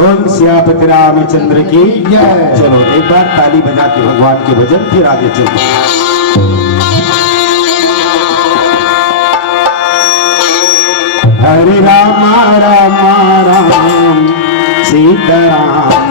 बोल सियापति रामचंद्र की जय। चलो एक बार ताली बजा के भगवान के भजन फिर आगे चलो। हरे राम राम राम सीताराम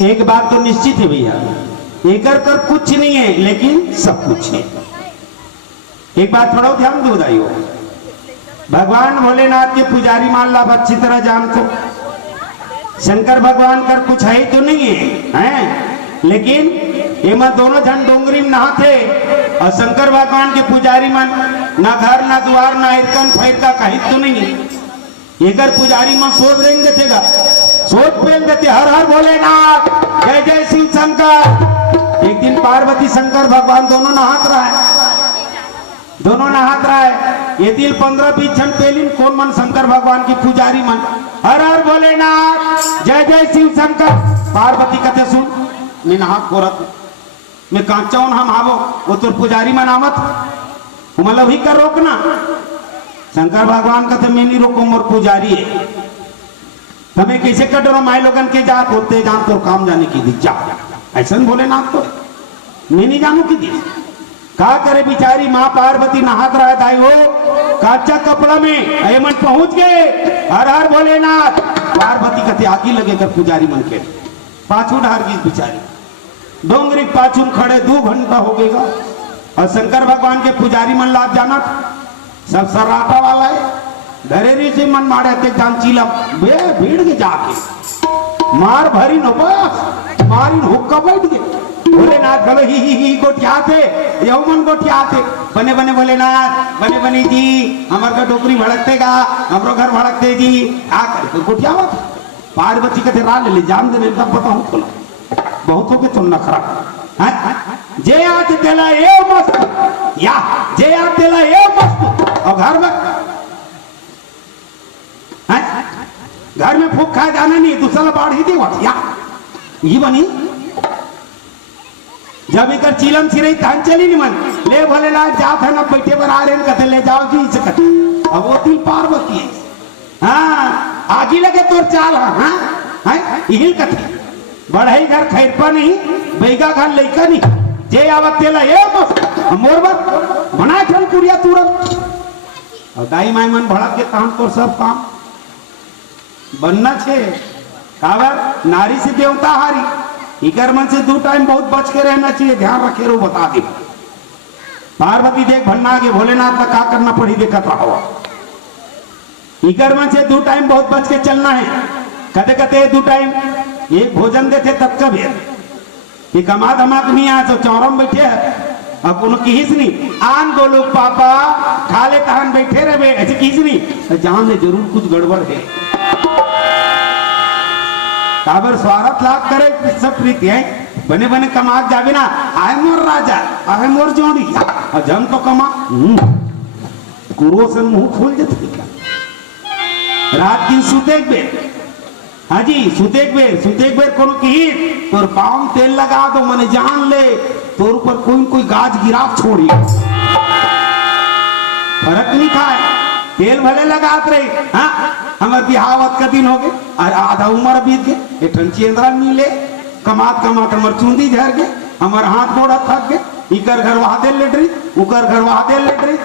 एक बात तो निश्चित है भैया, एकर कर कुछ नहीं है लेकिन सब कुछ है। एक बात थोड़ा ध्यान दो दाइयो, भगवान भोलेनाथ के पुजारी मान ला अच्छी तरह जानते, शंकर भगवान कर कुछ है तो नहीं है, लेकिन एमा दोनों जन डोंगरी में नहाते और शंकर भगवान के पुजारी मन ना घर ना द्वार ना इरकन फैरका कहीं तो नहीं है। एकर पुजारी मन सोच रेंग देतेगा, सोच पेल देते हर हर भोलेनाथ जय जय शिव शंकर। एक दिन पार्वती शंकर भगवान दोनों नहात रहा है, दोनों नहात रहा है। ये दिल 15-20 जन पेलिन कौन मन शंकर भगवान की पुजारी मन हर हर भोलेनाथ जय जय शिव शंकर। पार्वती कहते सुन मैं नहा कोरत मैं कांचाऊन हम आवो वो तो पुजारी मन आवत मतलब ही कर रोकना। शंकर भगवान कहते मैं नहीं रोको मोर पुजारी है, हमें कैसे कटोरो माए लोगन के जात होते जान तो काम जाने की दी जा ऐसा भोलेनाथ तो मैं नहीं जानू की दी का करे बिचारी माँ पार्वती नहात रहा दाई हो काचा कपड़ा में अयमन पहुंच गए हर हर भोलेनाथ। पार्वती कहते आगी लगे कर पुजारी मन के पाछू ढार गई बिचारी डोंगरी पाछू खड़े 2 घंटा हो गएगा और शंकर भगवान के पुजारी मन लाभ जाना सब सराटा वाला है धरेरी से मन मारे थे जान चीला बे भीड़ के जाके मार भरी नो बस मारी हुक्का बैठ गए। भोलेनाथ गलो ही गोठियाते यौमन गोठियाते बने बने भोलेनाथ बने बने जी हमार का डोकरी भड़कतेगा हमरो घर भड़कते जी आ कर गोठियावत। पार्वती कहते राल ले जान दे तब बताऊं तो बहुत हो के तुम नखरा जे आते तेला ए मस्त या जे आते तेला ए मस्त और घर में घर में फूक खाए जाना नहीं दूसरा बाढ़ ही देवत या ये बनी जब एक चीलम सिरई तान चली नहीं मन ले भोलेनाथ जात है ना बैठे पर आ रहे कहते ले जाओ जी से कहते अब वो दिल पार्वती है हाँ आगे लगे तोर चाल हाँ यही कथे बढ़ाई घर खैरपा नहीं बैगा घर लइका नहीं जे आवत तेला ये मोर बात बना चल कुड़िया तुरंत और दाई माई मन भड़क के काम तो सब काम बनना छे काबर नारी से देवता हारी इकर मन से 2 टाइम बहुत बच के रहना चाहिए ध्यान रखे रो बता दे। पार्वती देख भन्ना के भोलेनाथ का क्या करना पड़ी देखा रहा इकर मन से 2 टाइम बहुत बच के चलना है। कदे कदे 2 टाइम एक भोजन देते तब कब है कि कमा धमाक नहीं आ तो चौरम बैठे अब उन किस नहीं आन बोलो पापा खा ले तहन बैठे रहे ऐसे किस नहीं जान ले जरूर कुछ गड़बड़ है। काबर स्वागत लाभ करे सब प्रीति है बने बने कमा जावे ना आए मोर राजा आए मोर जोड़ी और जम तो कमा गुरु से मुंह खोल जाते रात दिन सुतेक बे हाँ जी सुतेक बेर कोनो की तोर पाँव में तेल लगा दो मने जान ले तोर ऊपर कोई गाज गिराव छोड़ी फर्क नहीं खाए तेल भले लगात रहे। हाँ हमारे बिहावत का दिन हो गए और आधा उम्र बीत गए, एक चेंद्रा मिले कमात कमात हमार चूंदी झर गए, हमार हाथ गोड़ा थक गए, इकर घर वहादे लेट रही, उकर घर वहादे लेट रही,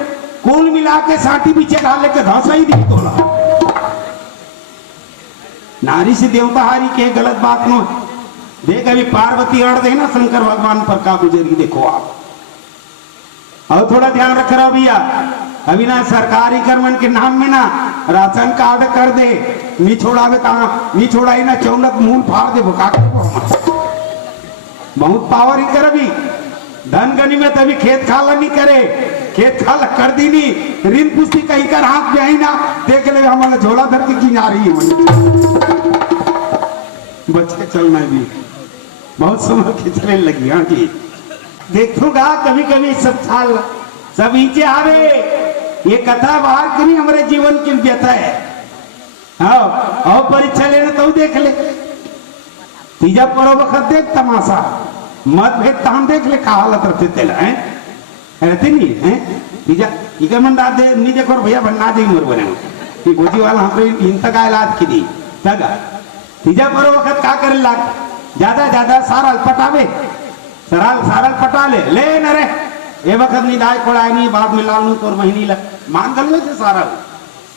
कुल मिला के साटी पीछे डाले के धसा ही दी तोला। नारी से देवता हारी के गलत बात न देख। अभी पार्वती अड़ दे ना शंकर भगवान पर का गुजरी देखो आप। और थोड़ा ध्यान रख रहा भैया, अभी ना सरकारी कर्मन के नाम में ना राशन कार्ड कर दे, नहीं छोड़ावे कहा नहीं छोड़ाई ना चौलक मूल फाड़ दे भुका बहुत पावर ही कर। अभी धन गनी में तभी खेत खाला नहीं करे, खेत खाला कर दी नहीं, ऋण पुष्टि कहीं कर हाथ में आई ना देख ले हमारा झोला धर के किनारी बच के चलना भी बहुत समय के चलने लगी। हाँ जी देखूंगा कभी कभी सब साल सब नीचे आवे, ये कथा बाहर की नहीं हमारे जीवन की व्यथा है। हाँ और परीक्षा लेना तो देख ले, तीजा परो वक्त देख तमाशा मत भेद ताम देख ले का हालत रहते तेला है रहते नहीं है तीजा इकर मन डाल दे नहीं देखो भैया बनना दे मोर बने कि गोजी वाला हमरे इन तक इलाज की दी तगा तीजा परो वक्त का करे लाग ज्यादा ज्यादा सारल पटावे सारल पटा ले न रे ये वक्त नहीं दाय कोड़ाई नहीं बाद में लालू तोर महीनी लग मान गल से सारा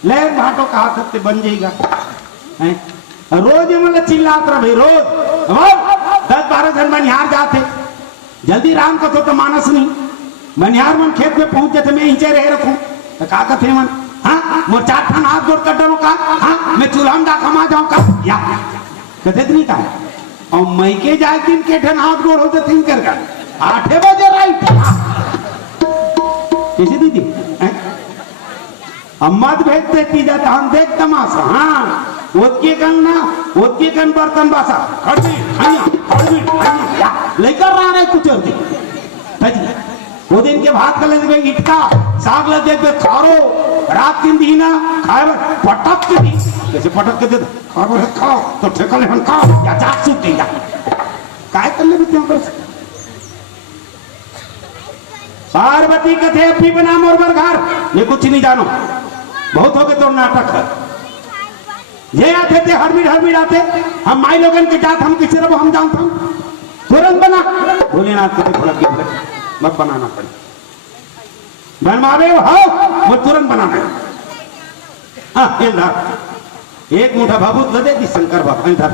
ले भाटो का हाथ बन जाएगा हैं रोज मतलब चिल्लात रहा भाई रोज 10-12 जन बनिहार जाते जल्दी राम कथो तो मानस नहीं बनिहार मन खेत में पहुंच जाते मैं नीचे रह रखूं तो का कथे मन हाँ मोर 4 ठन हाथ जोड़ कर डालो का हाँ मैं चूल्हा में डाका मा जाऊं का या कथे नहीं का और मई के जाए दिन के ठन हाथ जोड़ होते तीन कर 8 बजे राइट कैसे दीदी अम्मद भेजते तीजा तान देख तमाशा। हाँ ओतके कन बर्तन बासा खड़बी खाइया लेकर रहा है कुछ और दिन वो दिन के भात का ले इटका साग ले देख खारो रात दिन दीना खाए पटक के दी कैसे पटक के दे खाओ तो ठेका ले खाओ या जात सूट देगा काय कर ले बिते कर पार्वती कथे अपनी बना मोर बर घर ये कुछ नहीं जानो बहुत हो गए तो नाटक है ये आते थे हरबीर आते हम माई लोगन के जात हम किसी रब हम जानता हूं तुरंत बना भोलेनाथ के थोड़ा गिर मत बनाना पड़े बनवावे हो वो तुरंत बनाना हाँ एक मुठा भाबूत दे दी शंकर बाबा इधर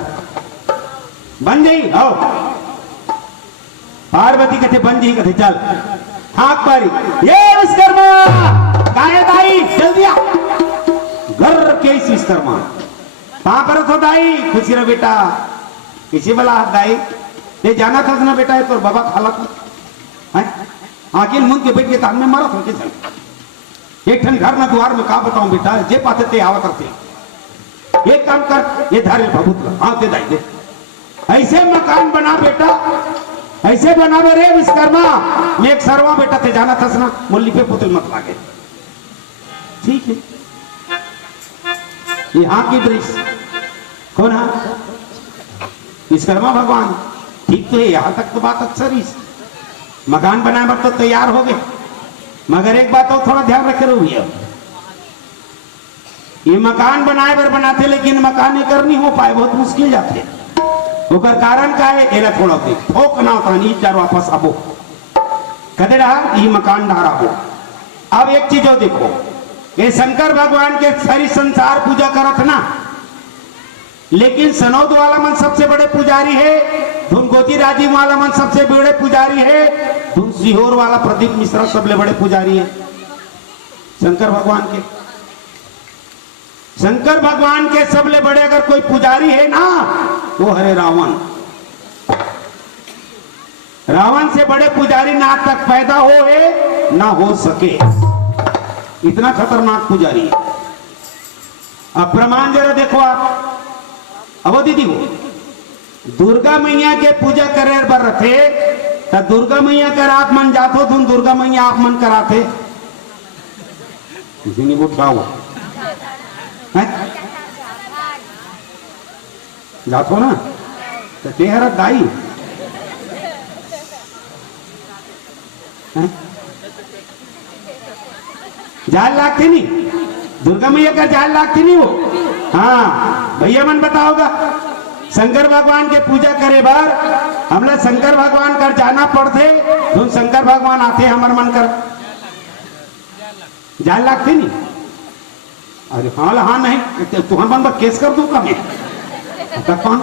बन गई हो पार्वती कथे बन गई कथे चल हाथ पारी ये विश्वकर्मा गाय दाई जल्दी आ घर के विश्वकर्मा कहां पर तो दाई खुशी रे बेटा किसी वाला हाथ दाई ये जाना था ना बेटा है तो बाबा खाला है आखिर मुंह के बैठ के तान में मारा था के चल एक ठन घर में द्वार में का बताऊं बेटा जे पाते ते आवत रहते एक काम कर ये धारे भभूत हां दे दाई दे ऐसे मकान बना बेटा ऐसे बनावे रे विश्वकर्मा मैं एक सरवा बेटा थे जाना था ना मुल्ली पे पुतल मत लागे ठीक है यहाँ की दृश्य कौन है विश्वकर्मा भगवान ठीक तो है यहाँ तक तो बात अक्सर ही मकान बनाए पर तो तैयार हो गए मगर एक बात और थोड़ा ध्यान रखे रहो ये मकान बनाए पर बनाते लेकिन मकान नहीं करनी हो पाए बहुत मुश्किल जाते ओकर कारण का है एला थोड़ा देख ठोक ना होता नहीं चार वापस आबो कदे रहा ये मकान धारा हो। अब एक चीज और देखो ये शंकर भगवान के सारी संसार पूजा करत ना लेकिन सनौद वाला मन सबसे बड़े पुजारी है धुनगोती राजीव वाला मन सबसे बड़े पुजारी है धुन सीहोर वाला प्रदीप मिश्रा सबसे बड़े पुजारी है शंकर भगवान के सबले बड़े अगर कोई पुजारी है ना वो है रावण से बड़े पुजारी ना तक पैदा हो ना हो सके इतना खतरनाक पुजारी है। अब प्रमाण जरा देखो आप अब दीदी वो दुर्गा मैया के पूजा करे बर रथे तो दुर्गा मैया कर आप मन जातो तुम दुर्गा मैया आप मन कराते किसी ने वो उठाओ जातो ना तो तेहरा दाई जाल लागते नहीं दुर्गा मैया का जाल लागती नहीं वो। हाँ भैया मन बताओगा, शंकर भगवान के पूजा करे बार हमला शंकर भगवान कर जाना पड़ते, तो शंकर भगवान आते हमार मन कर जाल लागती नहीं। अरे हाँ हाँ नहीं तुहर मन पर केस कर दूंगा मैं, कौन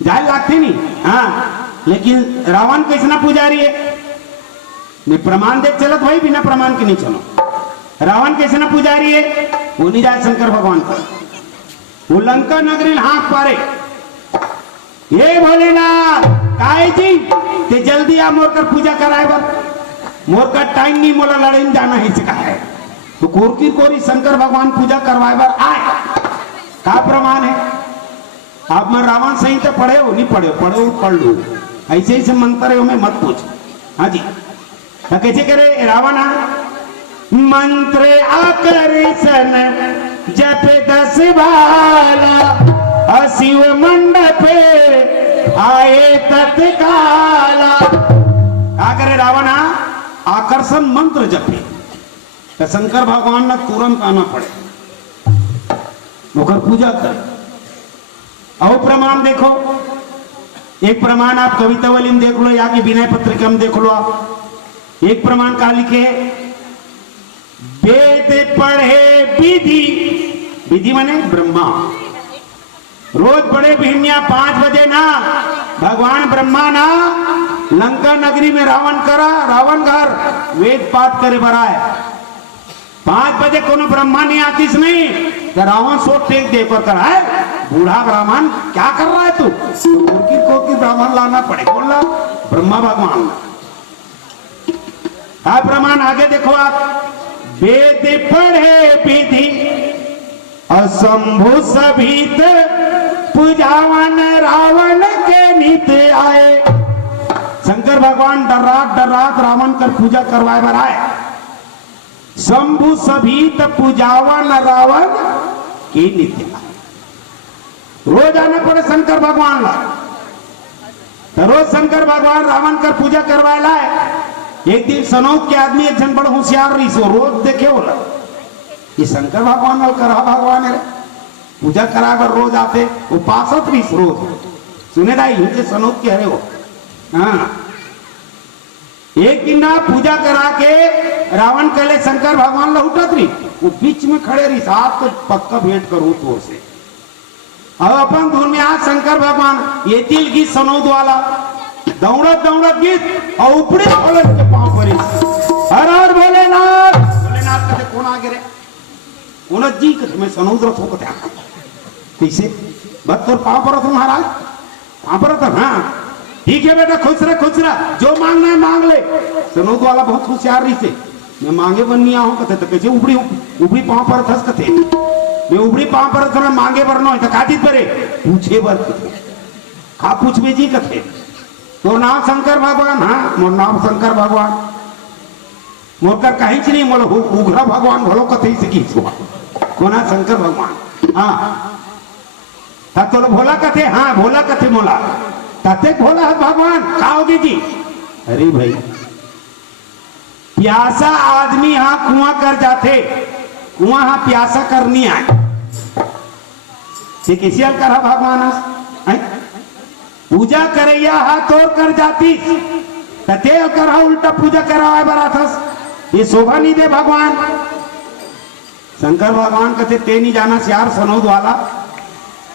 जाल लागती नहीं। हाँ लेकिन रावण कैसना पुजारी है, मैं प्रमाण देख चलत भाई, बिना प्रमाण के नहीं चलो। रावण कैसना पुजारी है, वो नहीं जाए शंकर भगवान का, वो लंका नगरी हाथ पारे, ये भोलेनाथ काहे जी ते जल्दी आ मोर कर पूजा कराए बर, मोर का टाइम नहीं, मोला लड़ाई में जाना ही सिखा है, तो कोरकी कोरी शंकर भगवान पूजा करवाए बर आए, का प्रमाण है। आप मैं रावण संहिता पढ़े हो नहीं पढ़े, पढ़े हो पढ़ लो, ऐसे ऐसे मंत्र हो में मत पूछ। हाँ जी तो कैसे करे रावण, मंत्र आकर्षण जप 10 बाला, शिव मंडप आए तत्काला। क्या करे रावण, आकर्षण मंत्र जपे तो शंकर भगवान ने तुरंत आना पड़े, होकर पूजा कर। और प्रमाण देखो, एक प्रमाण आप कवितावली में देख लो या कि विनय पत्रिका में देख लो आप, एक प्रमाण का लिखे वेद पढ़े विधि, विधि माने ब्रह्मा, रोज बड़े भिन्या 5 बजे ना भगवान ब्रह्मा ना लंका नगरी में रावण करा, रावण घर वेद पाठ करे बराए 5 बजे कोनो ब्रह्मा नहीं आतीस नहीं, तो रावण सोच टेक देकर करा है, बूढ़ा ब्राह्मण क्या कर रहा है तू, कोकी ब्राह्मण लाना पड़े, कौन ला, ब्रह्मा भगवान। आप प्रमाण आगे देखो आप, वेद पढ़े विधि असंभु सभीत, पूजावन रावण के नित आए। शंकर भगवान डरात रावण कर पूजा करवाए बर आए, शंभु सभीत पूजावन रावण के नित्य आए। रोज आना पड़े शंकर भगवान ला, तो रोज शंकर भगवान रावण कर पूजा करवाए लाए। एक दिन सनौत के आदमी एक जन बड़ा होशियार रही सो, रोज देखे बोला ये शंकर भगवान और करा भगवान है, पूजा करा कर रोज आते, उपासक रही रोज, सुने दाई इनके सनौत के हरे हो। हाँ एक दिन ना पूजा करा के रावण कले शंकर भगवान ला उठत रही, वो बीच में खड़े रही, साथ तो पक्का भेंट करूं तोर से। अब अपन धुन में आज शंकर भगवान ये दिल गीत सनौद वाला दौड़त दौड़त गीत और ऊपरी खोलत के पांव परी, हर हर भोलेनाथ, भोलेनाथ कहते कौन आ गिरे, उन्हें जी कहते मैं सनौद रथ हो कहते आका कैसे बस तोर पांव पर तुम महाराज पांव पर था। हाँ ठीक है बेटा, खुश रह, जो मांगना है मांग ले। सनौद वाला बहुत होशियार रही से, मैं मांगे बननी आऊं कहते, तो कैसे ऊपरी पांव पर थस कहते, मैं ऊपरी पांव पर थोड़ा मांगे बरनो तो काटी परे पूछे बर खा पूछबे जी कथे, तो नाम शंकर भगवान। हाँ मोर नाम शंकर भगवान, मोर कर कहीं नहीं, मोर उग्र भगवान भलो कथे से की कोना शंकर भगवान। हाँ तो भोला कथे, हाँ भोला कथे मोला तथे भोला है भगवान खाओगे जी। अरे भाई प्यासा आदमी हाँ कुआं कर जाते, कुआं हाँ प्यासा करनी आए, किसी करा भगवान है? पूजा करैया हा तोड़ कर जाती, तते करा उल्टा पूजा कराए बराथस, ये शोभा नहीं दे भगवान। शंकर भगवान कहते ते नहीं जाना यार सनौद वाला,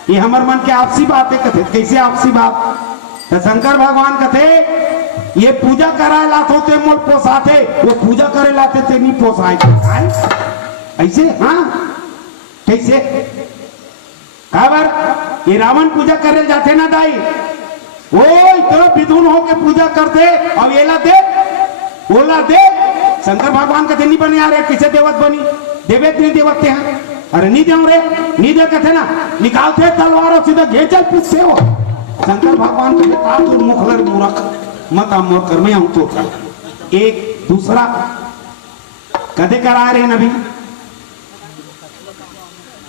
ये हमार मन के आपसी बात है। कहते कैसे आपसी बात, तो शंकर भगवान कहते ये पूजा कराए लाते ते मोल पोसाते, वो पूजा करे लाते ते नहीं पोसाए ऐसे। हाँ कैसे खबर, ये रावण पूजा करे जाते ना दाई, वो इतना विधुन हो के पूजा करते, अब येला दे बोला दे, शंकर भगवान कहते नहीं बने आ रहे, किसे देवत बनी, देवेत नहीं देवते हैं, अरे नहीं देव रे, नहीं दे कहते ना, निकालते तलवारों सीधे घेचल पूछते हो। शंकर भगवान कहते का तू मुखलर मूर्ख मत मोर कर, मैं हूं तो कर। एक दूसरा कदे करा रहे नबी,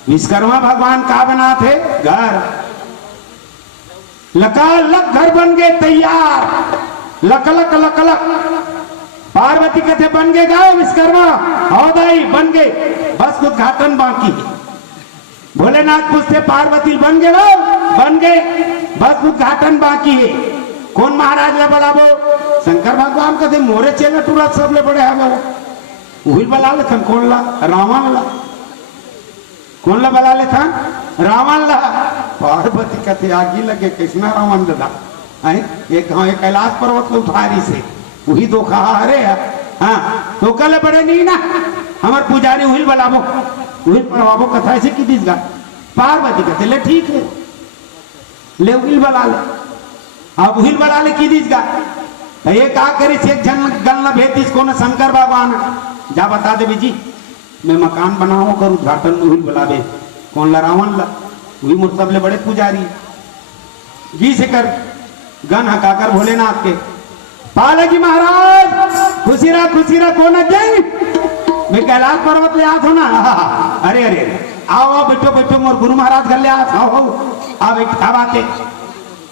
विश्वकर्मा भगवान का बना थे घर, लकालक घर बन गए तैयार, लकलक लकलक पार्वती कहते बन गए गाओ विश्वकर्मा, आओ दाई बन गए, बस उद्घाटन बाकी है। भोलेनाथ पूछते पार्वती बन गए गाओ, बन गए, बस उद्घाटन बाकी है। कौन महाराज ले बुलावो? शंकर भगवान कहते मोरे चेला टूरा सब ले बड़े आवे वो बुला ले थन। कौन ला? रावण ला। कौन ला बुला ले थन? रावण ला। पार्वती कहते आगी लगे कृष्णा रावण दादा एक गाँव एक कैलाश पर्वत को उठारी से वही दो कहा अरे हाँ तो कल बड़े नहीं ना हमार पुजारी वही बुलावो, वही पढ़वाबो कथा ऐसे की दीसगा। पार्वती कहते ले ठीक है, ले वही बुला ले, अब वही बुला ले की दीसगा। ये का करी एक जन गल न भेज को न शंकर भगवान जा बता दे जी मैं मकान बनाओ कर उद्घाटन वही बुलावे। कौन ला? रावण ला। वही मुर्तब ले बड़े पुजारी जी से कर गन हकाकर भोलेनाथ के पालकी महाराज खुशीरा कौन जाए मैं कैलाश पर्वत ले आत हो ना। अरे अरे आओ आओ बैठो बैठो मोर गुरु महाराज घर ले आत आओ आओ बैठा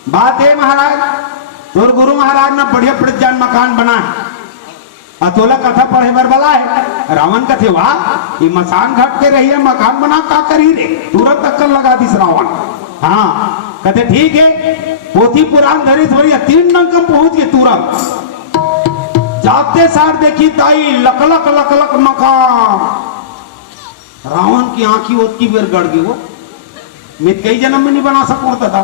बात है महाराज तोर गुरु महाराज ने बढ़िया प्रजान मकान बना अतोला कथा पढ़े बर बला है। रावण कथे वाह ये मसान घट के रही है मकान बना का करी रे, तुरंत अक्कल लगा दी रावण। हाँ कहते ठीक है, पोथी पुराण धरी थोड़ी 3 नंकम पहुंच गए तुरंत। जाते सार देखी ताई लकलक लकलक मकान। रावण की आंखी ओतकी बेर गड़ गई वो मैं कई जन्म में नहीं बना सकता था।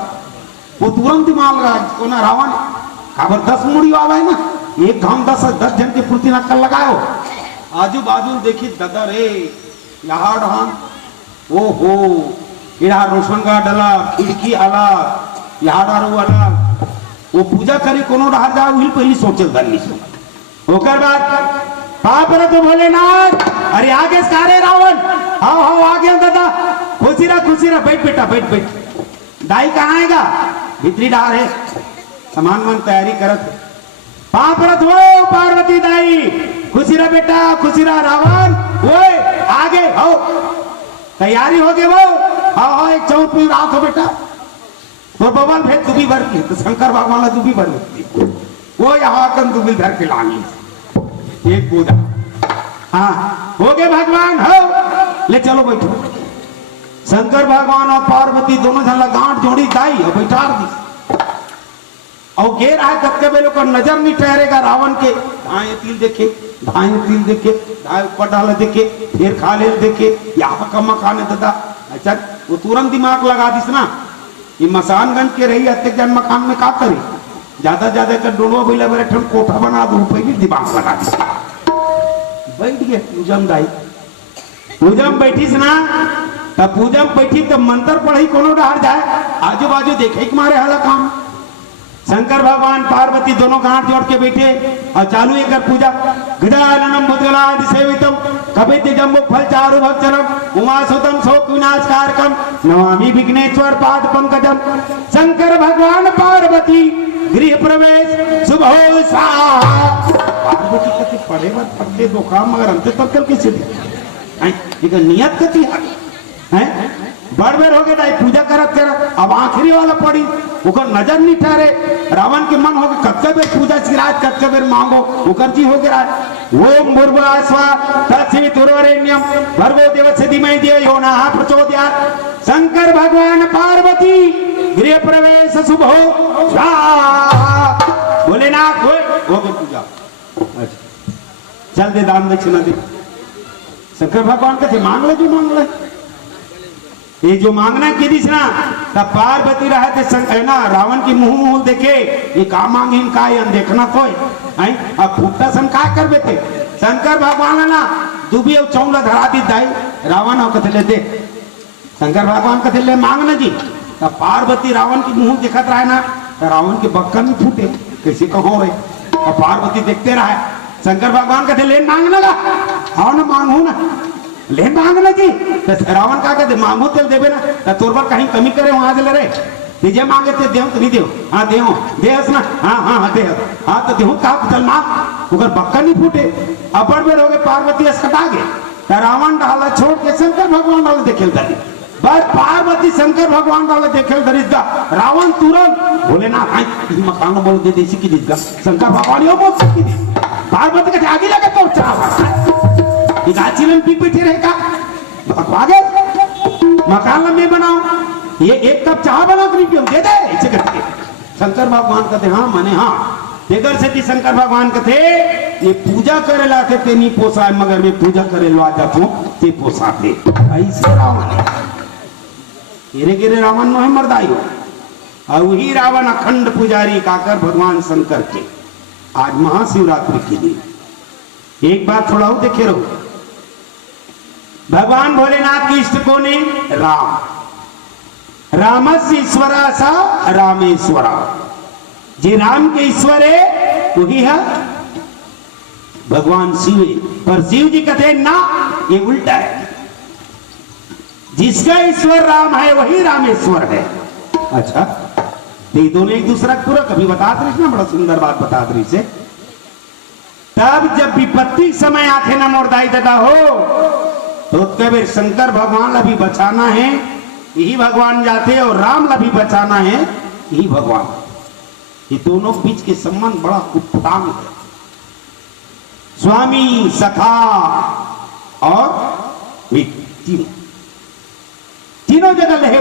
वो तुरंत दिमाग लगा को ना रावण खबर 10 मुड़ी वाला है ना, एक गांव 10 जन की पूर्ति नक्कल लगाओ। आजू बाजू देखी दादा रे यहाँ ढान ओ हो यहाँ रोशन का डला खिड़की आला यहाँ डारू वाला वो पूजा करी कोनो डाल जाओ वही पहली सोचे दली सो होकर बात पाप तो भोलेनाथ। अरे आगे सारे रावण आओ आओ आगे दादा खुशीरा बैठ बेटा बैठ दाई कहाँ आएगा भीतरी डार है सामान मन तैयारी करत पापरत हो पार्वती दाई खुशीरा बेटा खुशीरा रावण वो आगे हो तैयारी हो गए वो आओ एक चौथ में रात हो बेटा वो भगवान भेद दुबी भर की तो शंकर भगवान दुबी भर वो यहाँ कन दुबी धर के लानी एक पूजा हाँ हो गए भगवान हो ले चलो बैठो। शंकर भगवान और पार्वती दोनों जन गांठ जोड़ी दाई और बैठा दी और घेर आए कत्ते बेलों का नजर नहीं ठहरेगा रावण के दाएं तिल देखे दाएं ऊपर डाले देखे फिर खाले देखे यहाँ का मकान है दादा। अच्छा वो तुरंत दिमाग लगा दिस ना ये मसानगंज के रही अत्यक जन मकान में का करे ज्यादा कर डोलो बोले मेरे ठन कोठा बना दो पहले दिमाग लगा दिस बैठ गए पूजम दाई पूजम बैठीस ना तब पूजम बैठी तब मंत्र पढ़ी कोनो डहार जाए आजू बाजू देखे कि मारे हाला काम। शंकर भगवान पार्वती दोनों हाथ जोड़ के बैठे और चालू एक पूजा गजाननम भुजगलादि सेवितम कपित जम्बो फल चारु भक्षणम उमासुतम शोक विनाशकारकम नमामि विघ्नेश्वर पाद पंकजम। शंकर भगवान पार्वती गृह प्रवेश शुभ हो स्वाहा। पार्वती कति पढ़े मत पढ़ते दो काम मगर हमसे तब कल कैसे दे नियत कति है बड़ बेर हो गए पूजा करत अब आखिरी वाला पड़ी उकर नजर नहीं ठहरे रावण के मन हो गए कत्ते बेर पूजा सिराज कत्ते बेर मांगो उकर जी हो गया ओम भूर्भुवः स्वः तत्सवितुर्वरेण्यं भर्गो देवस्य धीमहि धियो यो नः प्रचोदयात्। शंकर भगवान पार्वती गृह प्रवेश शुभ हो स्वाहा। भोलेनाथ हो गई पूजा चल दे दान दक्षिणा दे। शंकर भगवान कहते मांग ले जो मांग ले ये जो मांगना की दिस ना तब पार्वती रहते शंकर ना रावण की मुंह देखे ये का मांगे इनका देखना तो है अब फूटता सन का कर बेते शंकर भगवान ना दुबी और चौला धरा दी दाई रावण और कथे ले दे शंकर भगवान कथे ले मांगना जी तब पार्वती रावण की मुंह दिखत रहा ना तो रावण के बक्का नहीं फूटे कैसे कहो रे और पार्वती देखते रहे शंकर भगवान कथे ले मांगना ला हाँ ना मांगू ना ले मांगना जी तो रावण का कहते मांगो तेल देवे ना तो तोर पर कहीं कमी करे वहां से ले रे तुझे मांगे थे देव तो नहीं देव हाँ देव देहस ना हाँ देह हाँ तो देहू का चल मांग उगर बक्का नहीं फूटे अपर बेर हो गए पार्वती अस्कटा गए तो रावण डाला छोड़ के शंकर भगवान डाले देखे धरी बस पार्वती शंकर भगवान डाले देखे धरी रावण तुरंत बोले ना मकान बोल दे देसी की दीदा शंकर भगवान यो बोल की पार्वती कहते आगे लगे तो चाह गाची पी बैठे रहेगा भगवागे मकान में बनाओ ये एक कप चाह बना कर पियो दे दे ऐसे करके शंकर भगवान कहते हाँ माने हाँ देकर से कि शंकर भगवान कहते ये पूजा करे ला के ते नहीं पोसा है मगर मैं पूजा करे लो आ जाता हूँ ते पोसा थे ऐसे रावण गिरे गिरे रावण नो है मर्दाई और वही रावण अखंड पुजारी काकर भगवान शंकर के आज महाशिवरात्रि के दिन एक बात थोड़ा देखे रहो भगवान भोलेनाथ के इष्ट को ने राम रामस्य ईश्वरा सा रामेश्वरा जी राम के ईश्वर है वही है भगवान शिव पर शिव जी कहते हैं ना ये उल्टा है जिसका ईश्वर राम है वही रामेश्वर है अच्छा ये दोनों एक दूसरा पूरा कभी बताते रही ना बड़ा सुंदर बात बताते रही से तब जब विपत्ति समय आते ना मोरदाई दादा हो तो कभी शंकर भगवान ला भी बचाना है यही भगवान जाते और राम ला भी बचाना है यही भगवान ये दोनों बीच के संबंध बड़ा उत्तांग है स्वामी सखा और तीनों जगह लहे